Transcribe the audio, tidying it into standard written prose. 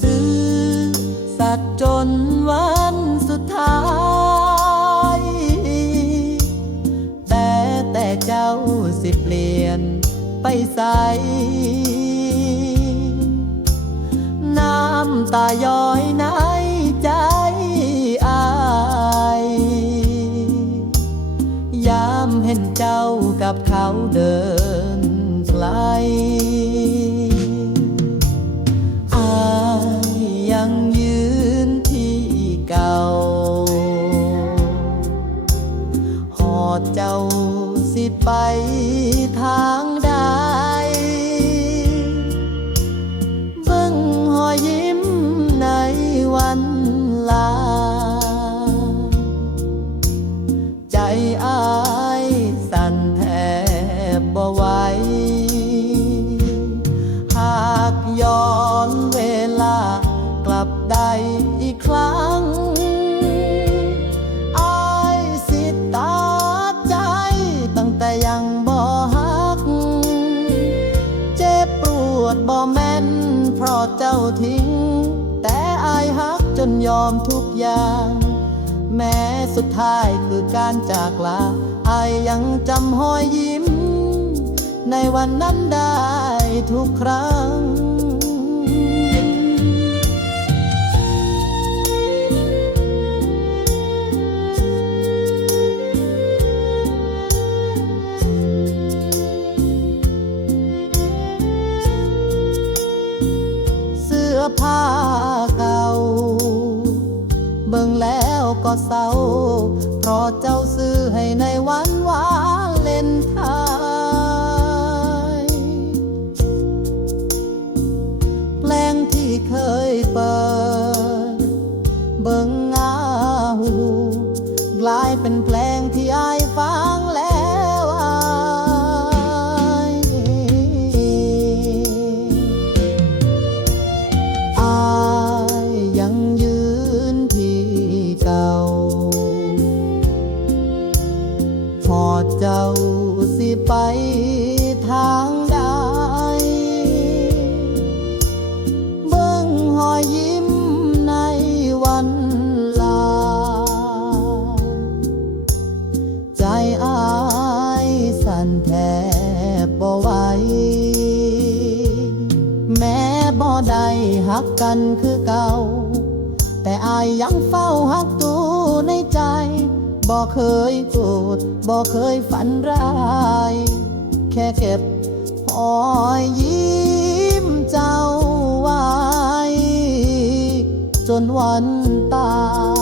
ซื่อสัตย์จนวันสุดท้ายแต่เจ้าสิเปลี่ยนไปใสน้ำตาย้อยในใจอายยามเห็นเจ้ากับเขาเดินไกลอายยังยืนที่เก่าหอดเจ้าสิไปทางใดเบิ่งหอยยิ้มในวันลาใจอายสั่นแทบบ่ไหวหากย้อนเวลากลับได้อีกครั้งอายสิตัดใจตั้งแต่ยังบ่ฮักเจ็บปวดบ่แม่นเพราะเจ้าทิ้งแต่อายฮักจนยอมทุกอย่างแม้สุดท้ายคือการจากลาอายยังจำหอยยิ้มในวันนั้นได้ทุกครั้งเสื้อผ้าเก่าเบิ่งแล้วก็เศร้าเพราะเจ้าซื้อให้ในวันวาเลนไทน์เพลงที่เคยเปิดเบิ่งเงากลายเป็นเพลงที่อายฟังแล้วอายยังยืนที่เก่าพอเจ้าสิไปทางใดเบิ่งหอยยิ้มในวันลาใจอายสั่นแทบบ่ไหวแม้บ่ได้ฮักกันคือเก่าแต่อายยังเฝ้าฮักตัวในใจบ่เคยโกรธบ่เคยฝันร้ายแค่เก็บหอยยิ้มเจ้าไว้จนวันตาย